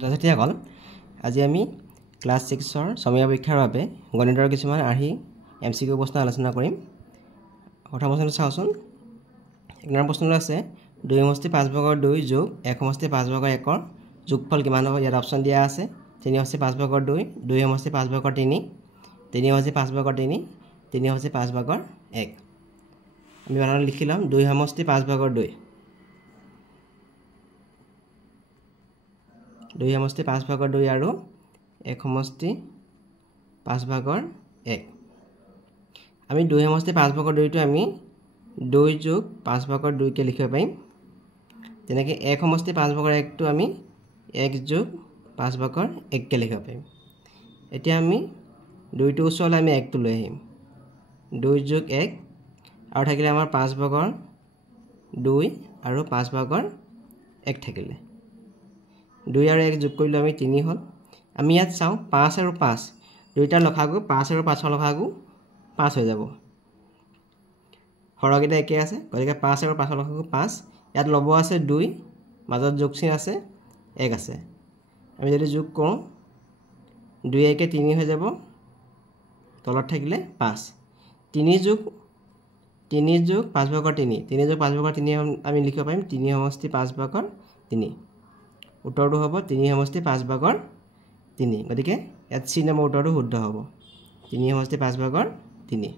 ছাত্ৰীসকল আজি আমি ক্লাছ 6ৰ সমীয়া পৰীক্ষাৰ বাবে গণিতৰ কিছুমান আৰ্হি এমচিকিউ প্ৰশ্ন আলোচনা কৰিম। প্ৰথম প্ৰশ্নটো চাওঁচোন। 1 নম্বৰ প্ৰশ্নটো আছে 2 সমষ্টি 5/2 যোগ 1 সমষ্টি 5/1ৰ যোগফল কিমান হ'ব। ইয়াত অপশ্যন দিয়া আছে 3 সমষ্টি 5/2, 2 সমষ্টি 5/3, 3 সমষ্টি 5/3, 3 সমষ্টি 5/1। আমি বানানটো লিখি ল'ম 2 সমষ্টি 5/2, 2 সমষ্টি 5/2 আৰু 1 সমষ্টি 5/1। আমি 2 সমষ্টি 5/2টো আমি 2 যোগ 5/2কে লিখিব পাৰিম। তেনেকৈ 1 সমষ্টি 5/1টো আমি 1 যোগ 5/1কে লিখিব পাৰিম। এতিয়া আমি 2টোৰ ওচৰলৈ আমি 1টো লৈ আহিম। 2 যোগ 1 আৰু থাকিলে আমাৰ 5/2 আৰু 5/1 থাকিলে। 2 আৰু 1 যোগ কৰিলে আমি 3 হ'ল। আমি ইয়াত চাওঁ 5 আৰু 5 দুইটাৰ লসাগু 5 আৰু 5ৰ লসাগু 5 হৈ যাব। হৰকেইটা একে আছে, গতিকে 5 আৰু 5ৰ লসাগু 5। ইয়াত ল'ব আছে 2, মাজত যোগ চিন আছে 1 আছে। আমি যদি যোগ কৰোঁ 2 1 3 হৈ যাব, তলত থাকিলে 5। 3 যোগ 5/3, 3 যোগ 5/3 আমি লিখিব পাৰিম 3 সমষ্টি 5/3। উত্তৰটো হ'ব 3 সমষ্টি 5/3। গতিকে ইয়াত চি নম্বৰ উত্তৰটো শুদ্ধ হ'ব 3 সমষ্টি 5/3।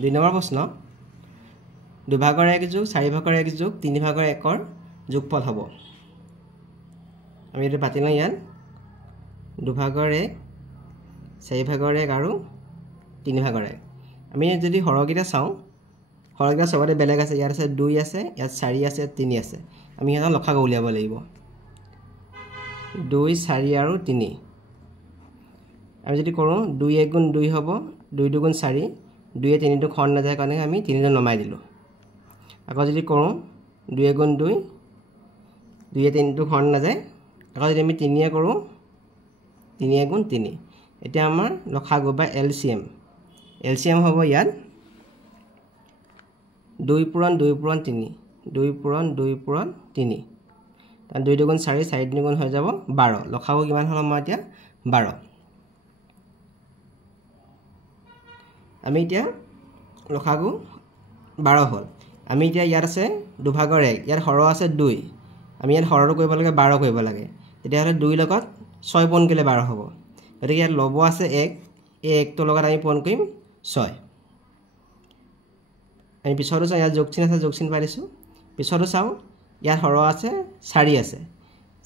2 নম্বৰ প্ৰশ্ন 2/1 যোগ 4/1 যোগ 3/1ৰ যোগফল হ'ব। আমি এইটো পাতি লওঁ। ইয়াত 2/1, 4/1 আৰু 3/1। আমি যদি হৰকেইটা চাওঁ, হৰকেইটা চবতে বেলেগ আছে। ইয়াত আছে 2 আছে, ইয়াত 4 আছে, 3 আছে। আমি সিহঁতৰ লসাগু উলিয়াব লাগিব 2, 4 আৰু 3। আমি যদি কৰোঁ 2 1 গুণ 2 হ'ব, 2 2 গুণ 4, 2 3টো খৰণ নাযায় কাৰণে আমি 3টো নমাই দিলোঁ। আকৌ যদি কৰোঁ 2 গুণ 2, 2 3টো খৰণ নাযায়। আকৌ যদি আমি 3 কৰোঁ 3 গুণ 3। এতিয়া আমাৰ লসাগু বা এলচিএম হ'ব ইয়াত 2 পূৰণ 2 পূৰণ 3, 2 পূৰণ 2 পূৰণ 3। 2 2 গুণ 4, 4 3 গুণ হৈ যাব 12। লসাগু কিমান হ'ল আমাৰ এতিয়া 12। আমি এতিয়া লসাগু 12 হ'ল। আমি এতিয়া ইয়াত আছে 2/1, ইয়াত হৰ আছে 2। আমি ইয়াত হৰটো কৰিব লাগে 12 কৰিব লাগে। তেতিয়াহ'লে 2 লগত 6 পূৰণ কৰিলে 12 হ'ব। গতিকে ইয়াত ল'ব আছে 1, এই 1টোৰ লগত আমি পূৰণ কৰিম 6। আমি পিছতো চাওঁ, ইয়াত যোগ চিন আছে, যোগ চিন পাই দিছোঁ। পিছতো চাওঁ, ইয়াত হৰ আছে 4 আছে,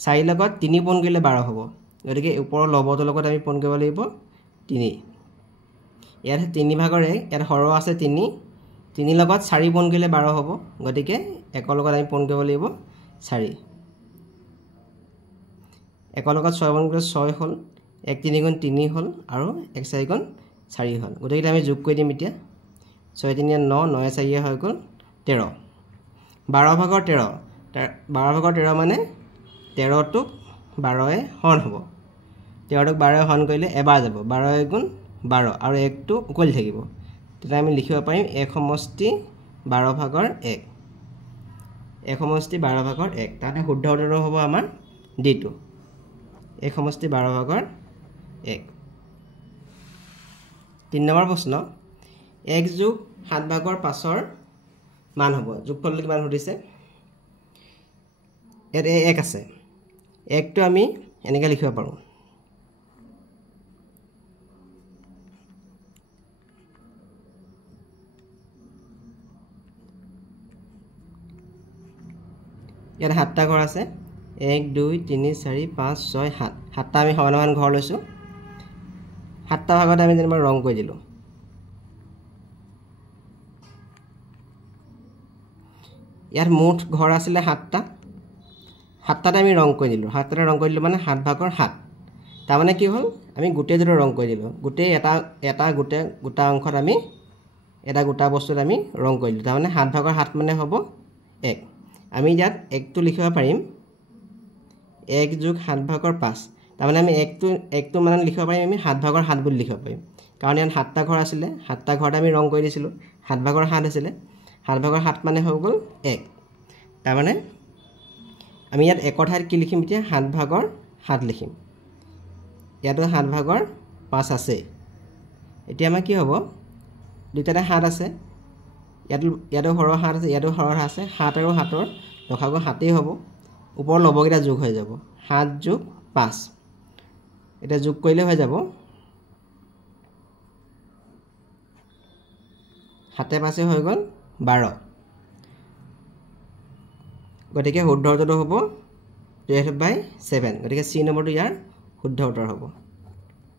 4 লগত 3 পূৰণ কৰিলে 12 হ'ব। গতিকে ওপৰৰ লবটোৰ লগত আমি পূৰণ কৰিব লাগিব 3। ইয়াত 3/1, ইয়াত হৰ আছে 3, 3 লগত 4 পূৰণ কৰিলে 12 হ'ব। গতিকে 1ৰ লগত আমি পূৰণ কৰিব লাগিব 4। 1ৰ লগত 6 পূৰণ কৰিলে 6 হ'ল, 1 3 গুণ 3 হ'ল আৰু 1 4 গুণ 4 হ'ল। গোটেইকেইটা আমি যোগ কৰি দিম এতিয়া। 6 3 9, 9 4 হৈ গ'ল 13। 12/13, 12/13 মানে 13টোক 12 হৰণ হ'ব। 13টোক 12 হৰণ কৰিলে এবাৰ যাব, 12 গুণ 12 আৰু 1টো উকলি থাকিব। তেতিয়া আমি লিখিব পাৰিম 1 সমষ্টি 12/1। 1 সমষ্টি 12/1। তাতে শুদ্ধ উত্তৰ হ'ব আমাৰ ডিটো 1 সমষ্টি 12/1। 3 নম্বৰ প্ৰশ্ন 1 যোগ 7/5ৰ মান হ'ব। যোগফলটো কিমান সুধিছে। ইয়াত 1 আছে, 1টো আমি এনেকৈ লিখিব পাৰোঁ ইয়াত 7টা ঘৰ আছে, 1 2 3 4 5 6 7। 7টা আমি সমান সমান ঘৰ লৈছোঁ। 7টা ভাগত আমি যেনিবা ৰং কৰি দিলোঁ। ইয়াত মুঠ ঘৰ আছিলে 7টা, 7টাতে আমি ৰং কৰি দিলোঁ। 7টাতে ৰং কৰি দিলোঁ মানে 7/7। তাৰমানে কি হ'ল, আমি গোটেই দুটা ৰং কৰি দিলোঁ। গোটেই গোটা অংশত আমি এটা গোটা বস্তুত আমি ৰং কৰি দিলোঁ। তাৰমানে 7/7 মানে হ'ব 1। আমি ইয়াত 1টো লিখিব পাৰিম 1 যোগ 7/5। তাৰমানে আমি 1টো মানে লিখিব পাৰিম আমি 7/7 বুলি লিখিব পাৰিম। কাৰণ ইয়াত 7টা ঘৰ আছিলে, 7টা ঘৰত আমি ৰং কৰি দিছিলোঁ, 7/7 আছিলে। 7/7 মানে হৈ গ'ল 1। তাৰমানে আমি ইয়াত একৰ ঠাইত কি লিখিম এতিয়া 7/7 লিখিম ইয়াতো 7/5 আছে এতিয়া আমাৰ কি হ'ব দুইটাতে 7 আছে ইয়াতো হৰৰ 7 আছে ইয়াতো হৰৰ আছে 7 আৰু 7ৰ লসাগু 7 হ'ব ওপৰ লবগিটা যোগ হৈ যাব 7 + 5 এটা যোগ কৰিলে হৈ যাব 7 5 হৈ গ'ল 12 গতিকে শুদ্ধ উত্তৰটো হ'ব 12/7 গতিকে সি নম্বৰটো ইয়াৰ শুদ্ধ উত্তৰ হ'ব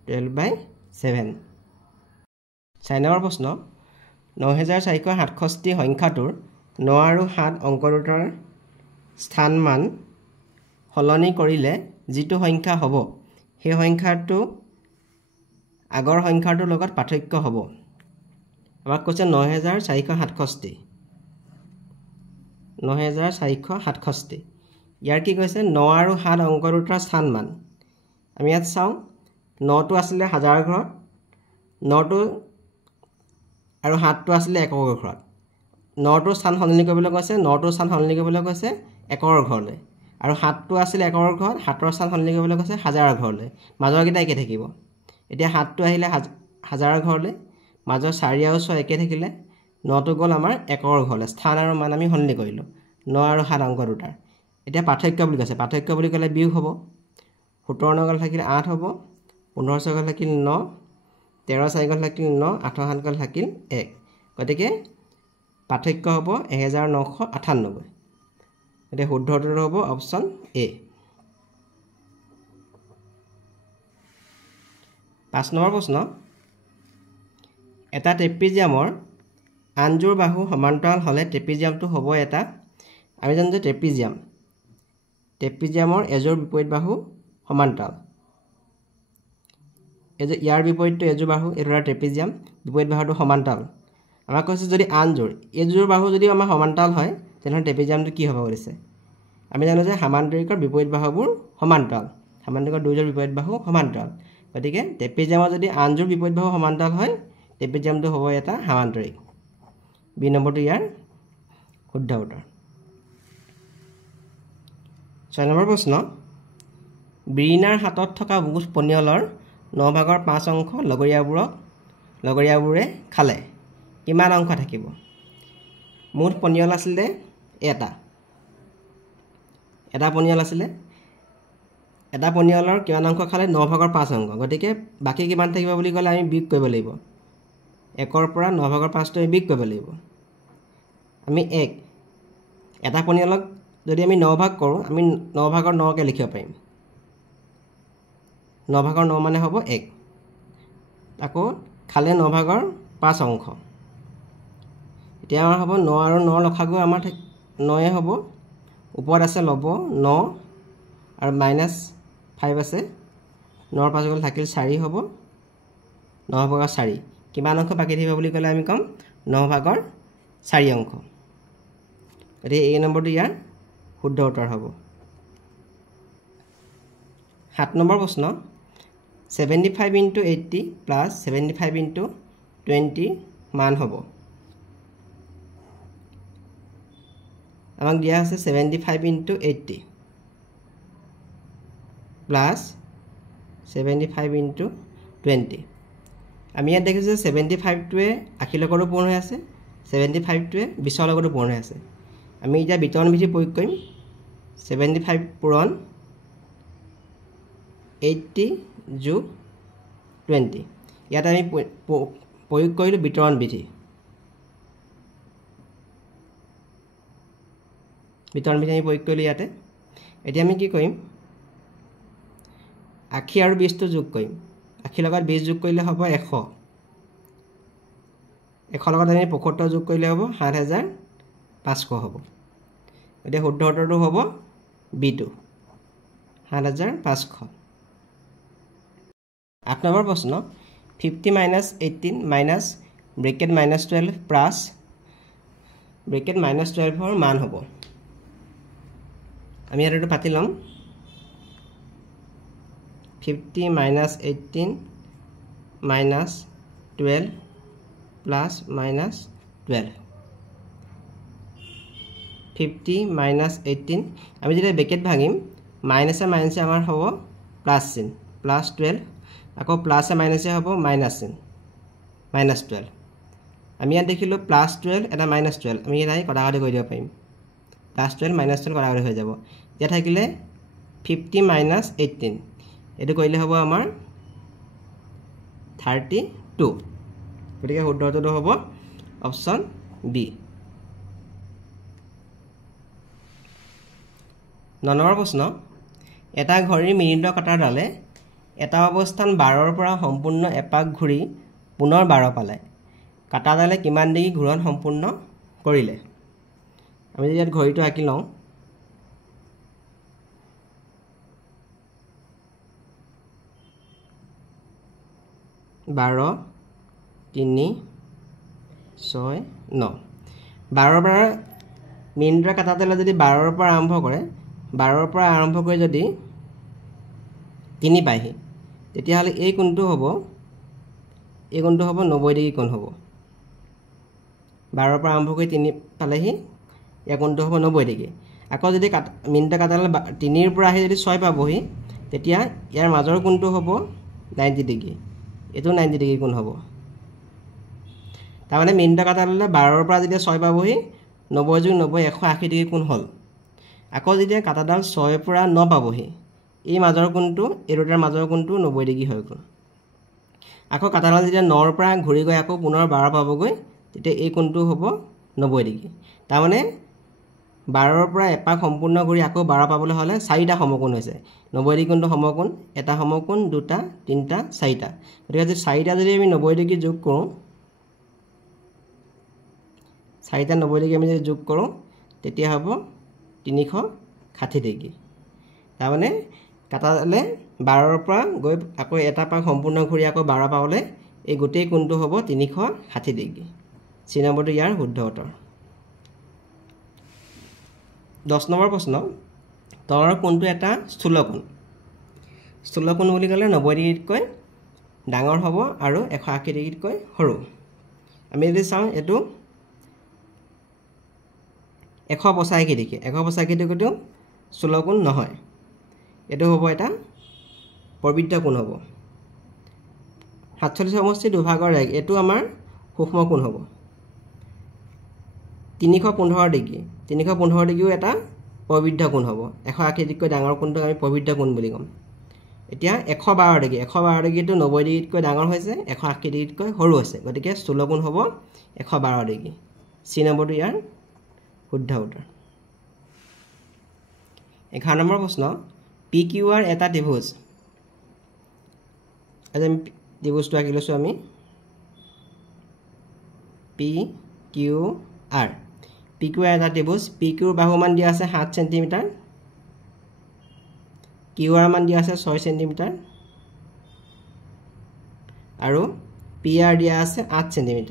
12/7 4 নম্বৰ প্ৰশ্ন 9467 সংখ্যাটোৰ 9 আৰু 7 অংক দুটাৰ স্থান মান সলনি কৰিলে যিটো সংখ্যা হ'ব সেই সংখ্যাটো আগৰ সংখ্যাটোৰ লগত পাৰ্থক্য হ'ব আমাক কৈছে 9467 ইয়াৰ কি কৈছে 9 আৰু 7 অংক দুটাৰ স্থান মান আমি ইয়াত চাওঁ 9টো আছিলে হাজাৰ ঘৰত 9টো আৰু 7টো আছিলে একৰ ঘৰত 9টোৰ স্থান সলনি কৰিবলৈ কৈছে 9টোৰ স্থান সলনি কৰিবলৈ কৈছে একৰ ঘৰলৈ আৰু 7টো আছিলে একৰ ঘৰত 7ৰ স্থান সলনি কৰিবলৈ কৈছে হাজাৰ ঘৰলৈ মাজৰ কেইটা একে থাকিব এতিয়া 7টো আহিলে হাজাৰ ঘৰলৈ মাজৰ 4 আৰু 6 একে থাকিলে 9টো গ'ল আমাৰ একৰ ঘৰলৈ স্থান আৰু মান আমি সলনি কৰিলোঁ 9 আৰু 7 অংক দুটাৰ এতিয়া পাৰ্থক্য বুলি কৈছে পাৰ্থক্য বুলি ক'লে বিয়োগ হ'ব 17 গ'ল থাকিল 8 হ'ব 15 গ'ল থাকিল 9 13 4 গ'ল থাকিল 9 8 7 গ'ল থাকিল 1 গতিকে পাৰ্থক্য হ'ব 1998 এতিয়া শুদ্ধ উত্তৰ হ'ব অপচন এ 5 নম্বৰ প্ৰশ্ন এটা ট্ৰেপিজিয়ামৰ আনজোৰ বাহু সমান্তৰাল হ'লে ট্ৰেপিজিয়ামটো হ'ব এটা আমি জানো যে ট্ৰেপিজিয়ামৰ এজোৰ বিপৰীত বাহু সমান্তৰাল ইয়াৰ বিপৰীতটো এজোৰ বাহু এইটো এটা ট্ৰেপিজিয়াম বিপৰীত বাহুটো সমান্তৰাল আমাক কৈছে যদি আনজোৰ এজোৰ বাহু যদি আমাৰ সমান্তৰাল হয় তেনেহ'লে ট্ৰেপিজিয়ামটো কি হ'ব কৈছে আমি জানো যে সামান্তৰিকৰ বিপৰীত বাহুবোৰ সমান্তৰাল সামান্তৰিকৰ দুয়োজোৰ বিপৰীত বাহু সমান্তৰাল গতিকে ট্ৰেপিজিয়ামৰ যদি আনজোৰ বিপৰীত বাহু সমান্তৰাল হয় ট্ৰেপিজিয়ামটো হ'ব এটা সামান্তৰিক বি নম্বৰটো ইয়াৰ শুদ্ধ উত্তৰ 6 নম্বৰ প্ৰশ্ন বিৰিণাৰ হাতত থকা মুঠ পনিয়লৰ 9/5 অংশ লগৰীয়াবোৰে খালে কিমান অংশ থাকিব মুঠ পনিয়ল আছিলে এটা পনিয়ল আছিলে এটা পনিয়লৰ কিমান অংশ খালে 9/5 অংশ গতিকে বাকী কিমান থাকিব বুলি ক'লে আমি বিয়োগ কৰিব লাগিব 1ৰ পৰা 9/5টো বিয়োগ কৰিব লাগিব আমি এটা পনিয়লক যদি আমি 9 ভাগ কৰোঁ আমি 9/9 কে লিখিব পাৰিম 9/9 মানে হ'ব 1 আকৌ খালে 9/5 অংশ এতিয়া আমাৰ হ'ব 9 আৰু 9 লসাগু আমাৰ 9 হ'ব ওপৰত আছে ল'ব 9 আৰু -5 আছে 9ৰ পাছত গ'ল থাকিল 4 হ'ব 9/4 কিমান অংশ বাকী থাকিব বুলি ক'লে আমি ক'ম 9/4 অংশ গতিকে এই নম্বৰটো ইয়াৰ শুদ্ধ উত্তৰ হ'ব 7 নম্বৰ প্ৰশ্ন 75 × 80 + 75 × 20 মান হ'ব আমাক দিয়া আছে 75 × 80 + 75 × 20 আমি ইয়াত দেখিছোঁ 75টোৱে 80 লগতো পূৰণ হৈ আছে 75টোৱে 20ৰ লগতো পূৰণ হৈ আছে আমি এতিয়া বিতৰণ বিধি প্ৰয়োগ কৰিম 75 পূৰণ 80 + 20 ইয়াত আমি প্ৰয়োগ কৰিলোঁ বিতৰণ বিধি আমি প্ৰয়োগ কৰিলোঁ ইয়াতে এতিয়া আমি কি কৰিম 80 আৰু 20টো যোগ কৰিম 80 লগত 20 যোগ কৰিলে হ'ব 100 100 লগত আমি 75 যোগ কৰিলে হ'ব 7500 হ'ব এতিয়া শুদ্ধ উত্তৰটো হ'ব বিটো 7500 8 নম্বৰ প্ৰশ্ন 50 - 18 - ব্ৰেকেট -12 প্লাছ ব্ৰেকেট -12ৰ মান হ'ব আমি ইয়াত এইটো পাতি ল'ম 50 - 18 - 12 প্লাছ -12 50 minus 18 আমি যেতিয়া ব্ৰেকেট ভাঙিম মাইনাসে মাইনাসে আমাৰ হ'ব প্লাস চিন প্লাস 12 আকৌ প্লাসে মাইনাসে হ'ব মাইনাস চিন মাইনাস 12 আমি ইয়াত দেখিলো প্লাস 12 এটা মাইনাস 12 আমি এটাই কটাকটি কৰি দিব পাৰিম প্লাস 12 মাইনাস 12 কটাকটি হৈ যাব এতিয়া থাকিলে 50 minus 18 এটো কইলে হ'ব আমাৰ 32 গতিকে শুদ্ধটো হ'ব অপচন বি 9 নম্বৰ প্ৰশ্ন এটা ঘড়ীৰ মিনিটৰ কাটাৰ ডালে এটা অৱস্থান 12 ৰ পৰা সম্পূৰ্ণ এপাক ঘূৰি পুনৰ 12 পালে কাটাডালে কিমান ডিগ্ৰী ঘূৰণ সম্পূৰ্ণ কৰিলে আমি ইয়াত ঘড়ীটো আঁকি লওঁ 12 3 6 9 12 পৰা মিনিটৰ কাটাডালে যদি 12 ৰ পৰা আৰম্ভ কৰে 12 ৰ পৰা আৰম্ভ কৰি যদি 3 পাইহি তেতিয়া হলে এই কোণটো হ'ব 90 ডিগ্ৰী কোণ হ'ব 12 ৰ পৰা আৰম্ভ কৰি 3 পালেহি এই কোণটো হ'ব 90 ডিগ্ৰী আকৌ যদি মিনিটৰ কাটাডাল 3 ৰ পৰা আহি যদি 6 পাবহি তেতিয়া ইয়াৰ মাজৰ কোণটো হ'ব 90 ডিগ্ৰী এটো 90 ডিগ্ৰী কোণ হ'ব তাৰ মানে মিনিটৰ কাটাডালে 12 ৰ পৰা যেতিয়া 6 পাবহি 90 যোগ 90 180 ডিগ্ৰী কোণ হ'ল আকৌ যেতিয়া কাটাডাল 6 ৰ পৰা 9 পাবহি এই মাজৰ কোণটো এই দুটাৰ মাজৰ কোণটো 90 ডিগ্ৰী হৈ গ'ল আকৌ কাটাডাল যেতিয়া 9 ৰ পৰা ঘূৰি গৈ আকৌ পুনৰ 12 পাবগৈ তেতিয়া এই কোণটো হ'ব 90 ডিগ্ৰী তাৰ মানে 12 ৰ পৰা এপাক সম্পূৰ্ণ ঘূৰি আকৌ 12 পাবলৈ হলে 4টা সমকোণ হৈছে 90 ডিগ্ৰী কোণটো সমকোণ এটা সমকোণ দুটা তিনটা 4টা গতিকে যদি 4টা যদি আমি 90 ডিগ্ৰী যোগ কৰোঁ 4টা 90 ডিগ্ৰী আমি যদি যোগ কৰোঁ তেতিয়া হ'ব 360 ডিগ্ৰী তাৰ মানে কাটাডালে 12 ৰ পৰা গৈ আকৌ এটা পাক সম্পূৰ্ণ ঘূৰি আকৌ 12 পাবলৈ এই গোটেই কোণটো হ'ব 360 ডিগ্ৰী সি নম্বৰটো ইয়াৰ শুদ্ধ উত্তৰ 10 নম্বৰ প্ৰশ্ন তলৰ কোণটো এটা স্থূল কোণ বুলি ক'লে 90 ডিগ্ৰীতকৈ ডাঙৰ হ'ব আৰু 180 ডিগ্ৰীতকৈ সৰু আমি যদি চাওঁ এটো 185 ডিগ্ৰী 185 ডিগ্ৰীটো স্থূল কোণ নহয় এটো হ'ব এটা প্ৰবৃদ্ধ কোণ হ'ব 47 সমষ্টি দুভাগৰ এক এটো আমাৰ সূক্ষ্ম কোণ হ'ব 315 ডিগ্ৰী 315 ডিগ্ৰীও এটা প্ৰবৃদ্ধ কোণ হ'ব 180 ডিগ্ৰীতকৈ ডাঙৰ কোণটো আমি প্ৰবৃদ্ধ কোণ বুলি ক'ম এতিয়া 112 ডিগ্ৰীটো 90 ডিগ্ৰীতকৈ ডাঙৰ হৈছে 180 ডিগ্ৰীতকৈ সৰু হৈছে গতিকে স্থূল কোণ হ'ব 112 ডিগ্ৰী সি নম্বৰটো ইয়াৰ শুদ্ধ উত্তৰ 11 নম্বৰ প্ৰশ্ন PQR এটা ত্ৰিভুজ আজি আমি ত্ৰিভুজটো আঁকি লৈছো আমি PQR এটা ত্ৰিভুজ PQৰ বাহুমান দিয়া আছে 7 সেমি QR মান দিয়া আছে 6 সেমি আৰু PR দিয়া আছে 8 সেমি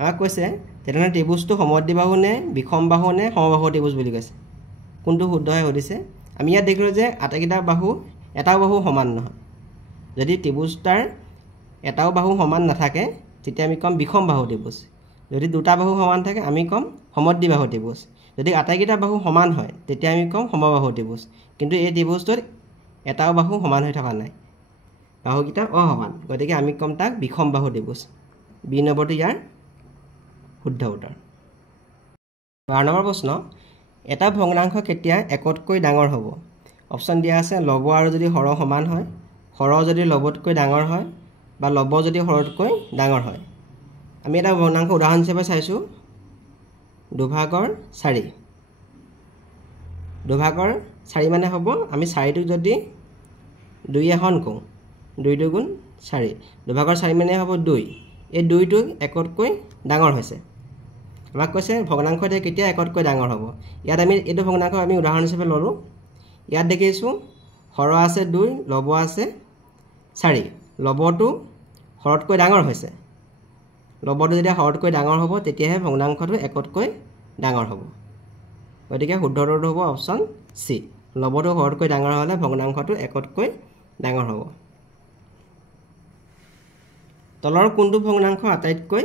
আমাক কৈছে তেনে ত্ৰিভুজটো সমদ্বিবাহু নে বিষম বাহু নে সমবাহু ত্ৰিভুজ বুলি কৈছে কোনটো শুদ্ধ হয় সুধিছে আমি ইয়াত দেখিলো যে আটাইকেইটা বাহু এটাও বাহু সমান নহয় যদি ত্ৰিভুজটাৰ এটাও বাহু সমান নাথাকে তেতিয়া আমি কম বিষম বাহু ত্ৰিভুজ যদি দুটা বাহু সমান থাকে আমি কম সমদ্বিবাহু ত্ৰিভুজ যদি আটাইকেইটা বাহু সমান হয় তেতিয়া আমি কম সমবাহু ত্ৰিভুজ কিন্তু এই ত্ৰিভুজটোত এটাও বাহু সমান হৈ থকা নাই বাহুকেইটা অসমান গতিকে আমি কম তাক বিষম বাহু ত্ৰিভুজ বি নম্বৰটো ইয়াৰ শুদ্ধ উত্তৰ 12 নম্বৰ প্ৰশ্ন এটা ভগ্নাংশ কেতিয়া একতকৈ ডাঙৰ হ'ব অপচন দিয়া আছে লব আৰু যদি হৰ সমান হয় হৰ যদি লবতকৈ ডাঙৰ হয় বা লব যদি হৰতকৈ ডাঙৰ হয় আমি এটা ভগ্নাংশ উদাহৰণ হিচাপে চাইছো দুভাগৰ 4 মানে হ'ব আমি 4টো যদি 2 এখন কওঁ 2 দুগুণ 4 দুভাগৰ 4 মানে হ'ব 2 এই 2টো একতকৈ ডাঙৰ হৈছে আমাক কৈছে ভগ্নাংশটো কেতিয়া একতকৈ ডাঙৰ হ'ব ইয়াত আমি এটো ভগ্নাংশ আমি উদাহৰণ হিচাপে ললো ইয়াত দেখিছো হৰ আছে 2 লব আছে 4 লবটো হৰতকৈ ডাঙৰ হৈছে লবটো যেতিয়া হৰতকৈ ডাঙৰ হ'ব তেতিয়াহে ভগ্নাংশটো একতকৈ ডাঙৰ হ'ব গতিকে শুদ্ধটো হ'ব অপচন সি লবটো হৰতকৈ ডাঙৰ হ'লে ভগ্নাংশটো একতকৈ ডাঙৰ হ'ব তলৰ কোনটো ভগ্নাংশ আটাইতকৈ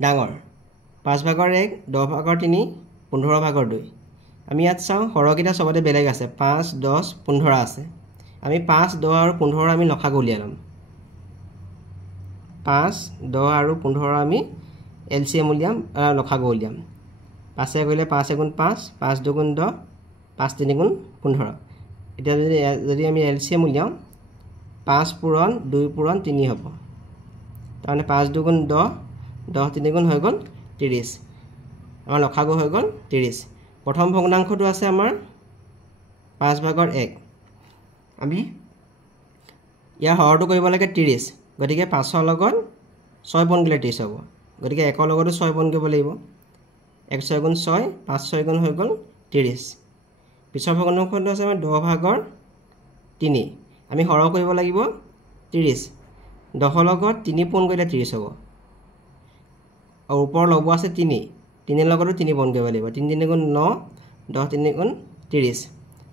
ডাঙৰ 5 ভাগৰ 1 10 ভাগৰ 3 15 ভাগৰ 2 আমি ইয়াত চাওঁ হৰকেইটা সবতে বেলেগ আছে 5 10 15 আছে আমি 5 10 আৰু 15 আমি লসাগু উলিয়াই লম 5 10 আৰু 15 আমি এলসিএম উলিয়াম লসাগু উলিয়াম 5 এ গলে 5 গুণ 5 5 2 গুণ 10 5 3 গুণ 15 এটা যদি আমি এলসিএম উলিয়াম 5 পূৰণ 2 পূৰণ 3 হ'ব তাৰমানে 5 2 গুণ 10 10 3 গুণ হৈ গ'ল 30 আমাৰ লসাগু হৈ গ'ল 30 প্ৰথম ভগ্নাংশটো আছে আমাৰ 5 ভাগৰ 1 আমি ইয়াৰ হৰটো কৰিব লাগে 30 গতিকে 5 ৰ লগত 6 পূৰণ কৰিলে 30 হ'ব গতিকে 1 ৰ লগতো 6 পূৰণ কৰিব লাগিব 1 6 গুণ 6 5 6 গুণ হৈ গ'ল 30 পিছৰ ভগ্নাংশটো আছে আমাৰ 10 ভাগৰ 3 আমি হৰ কৰিব লাগিব 30 10 ৰ লগত 3 পূৰণ কৰিলে 30 হ'ব আৰু ওপৰ লব আছে 3 3 ৰ লগতো 3 পূৰণ কৰিব লাগিব 3 3 গুণ 9 10 3 গুণ 30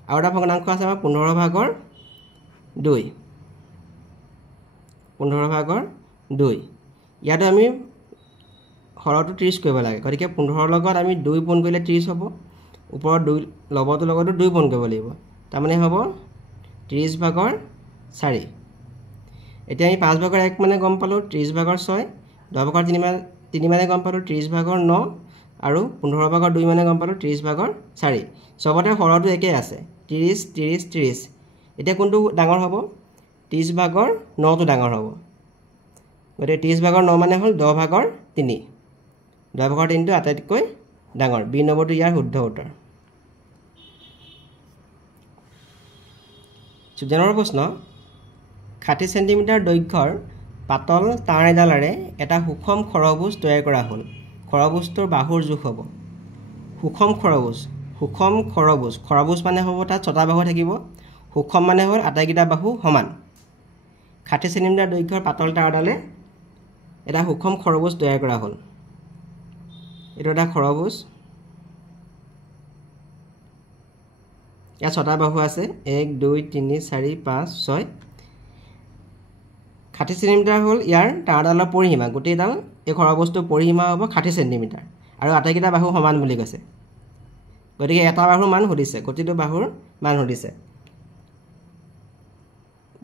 আৰু এটা ভগ্নাংশ আছে আমাৰ 15 ভাগৰ 2 15 ভাগৰ 2 ইয়াতে আমি হৰটো 30 কৰিব লাগে গতিকে 15 ৰ লগত আমি 2 পূৰণ কৰিলে 30 হ'ব ওপৰৰ 2 লবটো লগতো 2 পূৰণ কৰিব লাগিব তাৰ মানে হ'ব 30 ভাগৰ 4 এতিয়া আমি 5 ভাগৰ 1 মানে গম পালো 30 ভাগৰ 6 10 ভাগৰ 3 মানে গম পালো 30 ভাগৰ 9 আৰু 15 ভাগৰ 2 মানে গম পালো 30 ভাগৰ 4 সবতে হৰটো একে আছে 30 30 30 এতিয়া কোনটো ডাঙৰ হ'ব 30 ভাগৰ 9 টো ডাঙৰ হ'ব গতিকে 30 ভাগৰ 9 মানে হ'ল 10 ভাগৰ 3 10 ভাগৰ 3 টো আটাইতকৈ ডাঙৰ বি নম্বৰটো ইয়াৰ শুদ্ধ উত্তৰ 14 নম্বৰ প্ৰশ্ন 60 সেন্টিমিটাৰ দৈৰ্ঘ্যৰ পাতল তাঁৰ এডালেৰে এটা সুষম খৰভুজ তৈয়াৰ কৰা হ'ল খৰভুজটোৰ বাহুৰ জোখ হ'ব সুষম খৰভুজ মানে হ'ব তাত ছটা বাহু থাকিব সুষম মানে হ'ল আটাইকেইটা বাহু সমান 60 সেন্টিমিটাৰ দৈৰ্ঘ্যৰ পাতল তাঁৰডালে এটা সুষম খৰভুজ তৈয়াৰ কৰা হ'ল এটা খৰভুজ ইয়াত ছটা বাহু আছে 1 2 3 4 5 6 60 সেন্টিমিটাৰ হ'ল ইয়াৰ তাঁৰডালৰ পৰিসীমা গোটেইডাল এই খৰভুজটোৰ পৰিসীমা হ'ব 60 সেন্টিমিটাৰ আৰু আটাইকেইটা বাহু সমান বুলি কৈছে গতিকে এটা বাহুৰ মান সুধিছে প্ৰতিটো বাহুৰ মান সুধিছে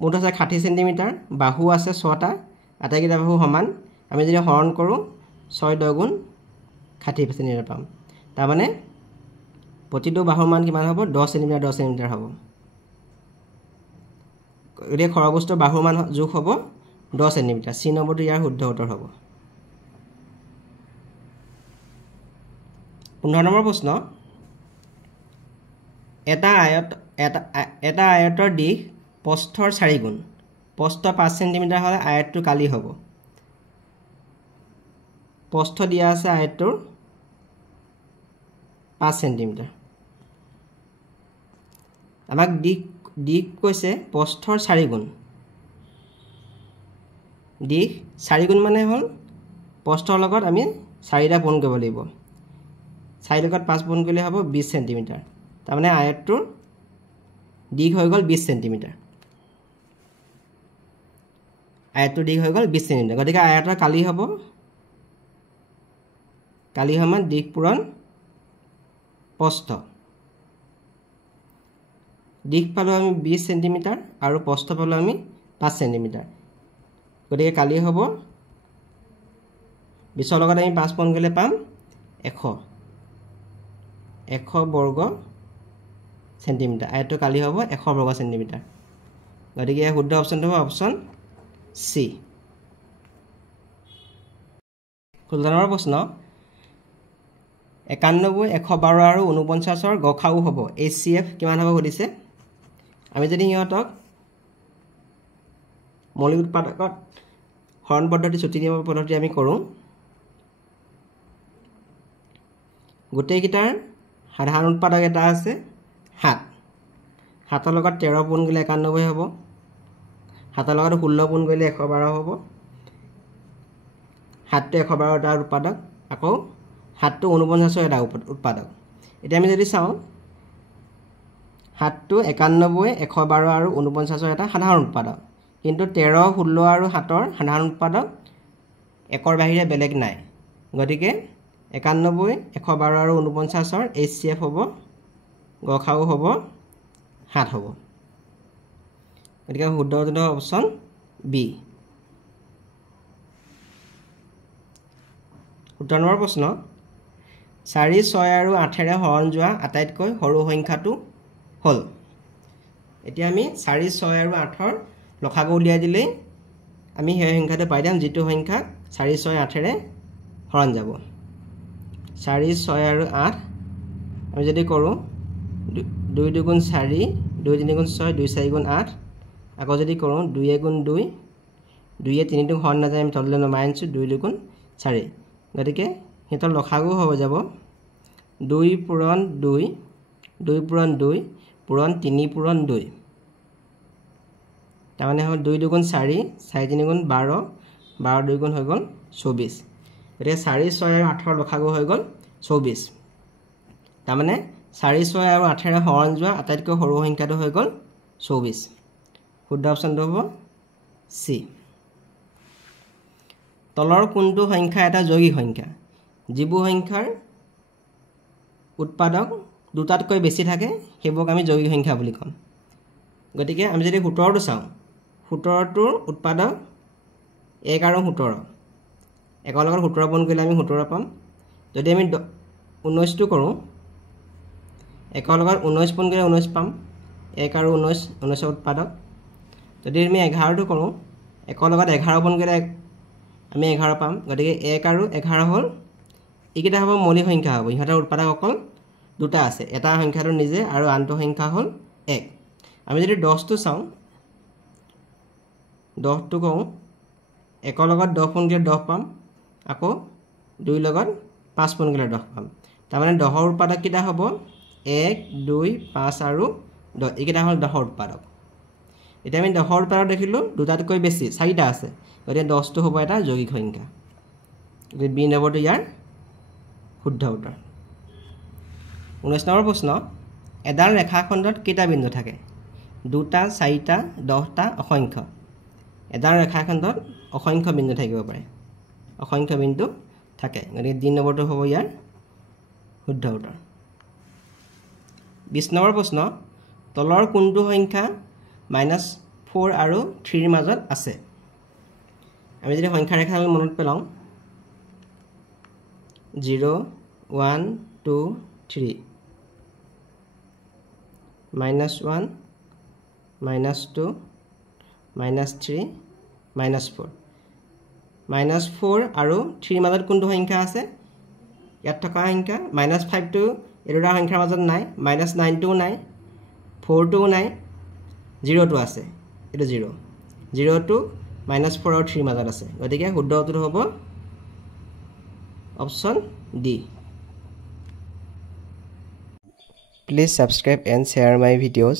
মুঠ আছে 60 সেন্টিমিটাৰ বাহু আছে 6টা আটাইকেইটা বাহু সমান আমি যদি হৰণ কৰোঁ 6 10 গুণ 60 সেন্টিমিটাৰ পাম তাৰ মানে প্ৰতিটো বাহুৰ মান কিমান হ'ব 10 সেন্টিমিটাৰ হ'ব গতিকে খৰভুজটোৰ বাহুৰ মান জোখ হ'ব 10 সেন্টিমিটাৰ সি নম্বৰটো ইয়াৰ শুদ্ধ উত্তৰ হ'ব 15 নম্বৰ প্ৰশ্ন এটা আয়তৰ দিশ প্ৰস্থৰ 4 গুণ প্ৰস্থ 5 সেন্টিমিটাৰ হ'লে আয়তটো কালি হ'ব প্ৰস্থ দিয়া আছে আয়তটোৰ 5 সেন্টিমিটাৰ আমাক দিশ কৈছে প্ৰস্থৰ 4 গুণ দিশ 4 গুণ মানে হ'ল প্ৰস্থৰ লগত আমি 4টা পূৰণ কৰিব লাগিব 4 লগত 5 পূৰণ কৰিলে হ'ব 20 সেন্টিমিটাৰ তাৰ মানে আয়তটোৰ দিশ হৈ গ'ল 20 সেন্টিমিটাৰ আয়তটোৰ দিশ হৈ গ'ল 20 সেন্টিমিটাৰ গতিকে আয়তৰ কালি হ'ব কালি সমান দিশ পূৰণ প্ৰস্থ দিশ পালো আমি 20 সেন্টিমিটাৰ আৰু প্ৰস্থ পালো আমি 5 সেন্টিমিটাৰ গতিকে কালি হ'ব 20 লগত আমি 5 পূৰণ কৰিলে পাম 100 বৰ্গ সেন্টিমিটাৰ আয়তটো কালি হ'ব 100 বৰ্গ সেন্টিমিটাৰ গতিকে শুদ্ধ অপচনটো হ'ব অপচন সি 16 নম্বৰ প্ৰশ্ন 91 112 আৰু 49ৰ গসাউ হ'ব HCF কিমান হ'ব সুধিছে আমি যদি সিহঁতক মৌলিক উৎপাদকত হৰণ পদ্ধতি ছুটি নিয়মৰ পদ্ধতি আমি কৰোঁ গোটেইকেইটাৰ সাধাৰণ উৎপাদক এটা আছে 7 7ৰ লগত 13 পূৰণ কৰিলে 91 হ'ব 7ৰ লগত 16 পূৰণ কৰিলে 112 হ'ব 7টো 112 এটা উৎপাদক আকৌ 7টো 49ৰ এটা উৎপাদক এতিয়া আমি যদি চাওঁ 7টো 91 112 আৰু 49ৰ এটা সাধাৰণ উৎপাদক কিন্তু 13 16 আৰু 7ৰ সাধাৰণ উৎপাদক 1ৰ বাহিৰে বেলেগ নাই গতিকে 91 112 আৰু 49ৰ HCF হ'ব গসাগু হ'ব 7 হ'ব গতিকে শুদ্ধ উত্তৰ অপচন বি 17 নম্বৰ প্ৰশ্ন 4 6 আৰু 8 ৰে হৰণ যোৱা আটাইতকৈ সৰু সংখ্যাটো হ'ল এতিয়া আমি 4 6 আৰু 8 ৰ লসাগু উলিয়াই দিলে আমি সেই সংখ্যাটো পাই যাম যেটো সংখ্যা 4 6 8 ৰে হৰণ যাব 4 6 আৰু 8 আমি যদি কৰো 2 2 গুণ 4 2 3 গুণ 6 2 4 গুণ 8 আকৌ যদি কৰো 2 গুণ 2 2 3 টো হৰণ নাযায় আমি তললৈ নমাই আনিছো 2 গুণ 4 গতিকে হেতৰ লসাগু হ'ব যাব 2 পূৰণ 2 2 পূৰণ 2 পূৰণ 3 পূৰণ 2 তাৰমানে হ'ল 2 2 গুণ 4 4 3 গুণ 12 12 2 গুণ হৈ গ'ল 24 গতিকে 4 6 আৰু 8 ৰ লসাগু হৈ গ'ল 24 তাৰমানে 4 6 আৰু 8 ৰে হৰণ যোৱা আটাইতকৈ সৰু সংখ্যাটো হৈ গ'ল 24 শুদ্ধ অপচনটো হ'ব সি তলৰ কোনটো সংখ্যা এটা যৌগিক সংখ্যা যিবোৰ সংখ্যাৰ উৎপাদক দুটাতকৈ বেছি থাকে হেবক আমি যৌগিক সংখ্যা বুলি কম গতিকে আমি যদি 17 টো চাও 17 টোৰ উৎপাদক 1 আৰু 17 একৰ লগত 17 বন কৰিলে আমি 17 পাম যদি আমি 19 টো কৰো একৰ লগত 19 বন কৰিলে 19 পাম 1 আৰু 19 19 ৰ উৎপাদক যদি আমি 11 টো কৰো একৰ লগত 11 বন কৰিলে আমি 11 পাম গতিকে 1 আৰু 11 হ'ল ইকিটা হ'ব মৌলিক সংখ্যা হ'ব ইহঁতৰ উৎপাদক অকল দুটা আছে এটা সংখ্যাটো নিজে আৰু আনটো সংখ্যা হ'ল 1 আমি যদি 10 টো চাও 10 টো কওঁ একৰ লগত 10 বন কৰিলে 10 পাম আকৌ 2 লগত 5 বন কৰিলে 10 পাম তাৰমানে 10 ৰ উৎপাদক কিটা হ'ব 1 2 5 আৰু 10 ইকিটা হ'ল 10 ৰ উৎপাদক এটা আমি 10 ৰ উৎপাদক দেখিলো দুটাতকৈ বেছি চাৰিটা আছে গতিকে 10 টো হ'ব এটা যৌগিক সংখ্যা গতিকে বি নম্বৰটো ইয়াৰ শুদ্ধ উত্তৰ 19 নম্বৰ প্ৰশ্ন এডাল ৰেখাখণ্ডত কেইটা বিন্দু থাকে দুটা চাৰিটা 10টা অসংখ্য এডাল ৰেখাখণ্ডত অসংখ্য বিন্দু থাকিব পাৰে অসংখ্য বিন্দু থাকে গতিকে ডি নম্বৰটো হ'ব ইয়াৰ শুদ্ধ উত্তৰ 20 নম্বৰ প্ৰশ্ন তলৰ কোনটো সংখ্যা -4 আৰু 3 ৰ মাজত আছে আমি যদি সংখ্যা ৰেখাডাল মনত পেলাও 0 1 2 3 -1 -2 -3 -4 -4 আৰু 3 ৰ মাজত কোনটো সংখ্যা আছে ইয়াত থকা সংখ্যা -5 টো এৰুটা সংখ্যাৰ মাজত নাই -9 টো নাই 4 টো নাই 0 টো আছে এটো 0 0 টো -4 আৰু 3 ৰ মাজত আছে গতিকে শুদ্ধ উত্তৰ হ'ব option D Please subscribe and share my videos.